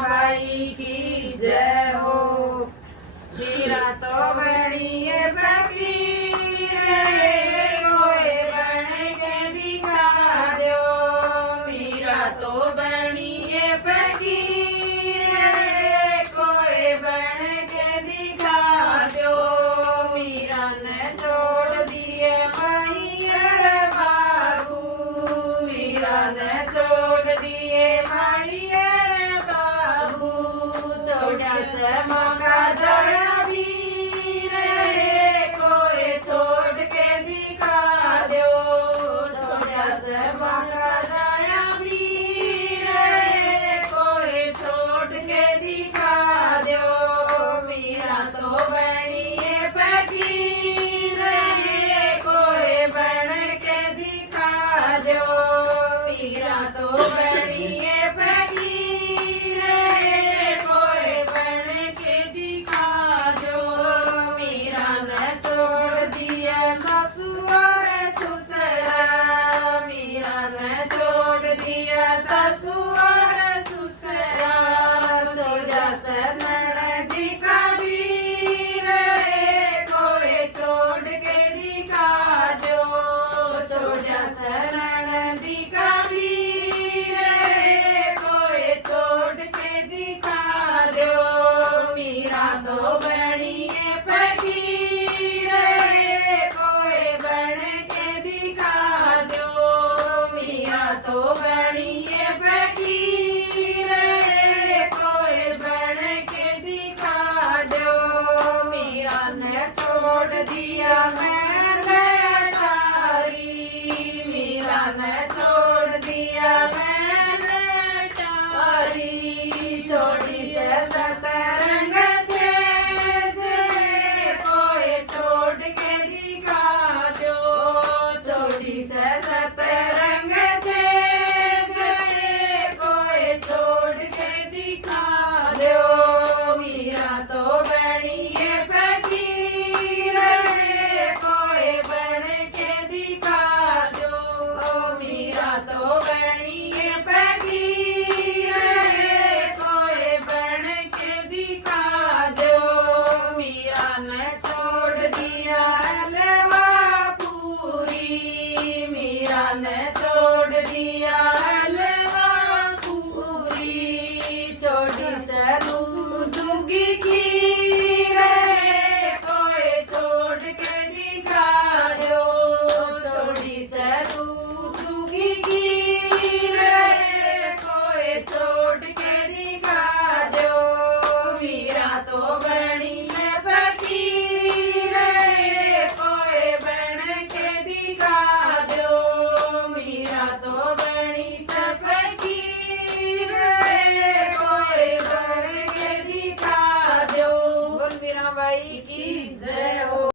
भाई की जय हो। मीरा तो बनिए फकीर, कोई बन के दिखा दो। मीरा तो बनिए फकीर, कोई बन के दिखा दो। मीरा ने छोड़ दिए मैयर बाबू, मीरा ने छोड़ दिए मैयर बाबू। छोड़ा से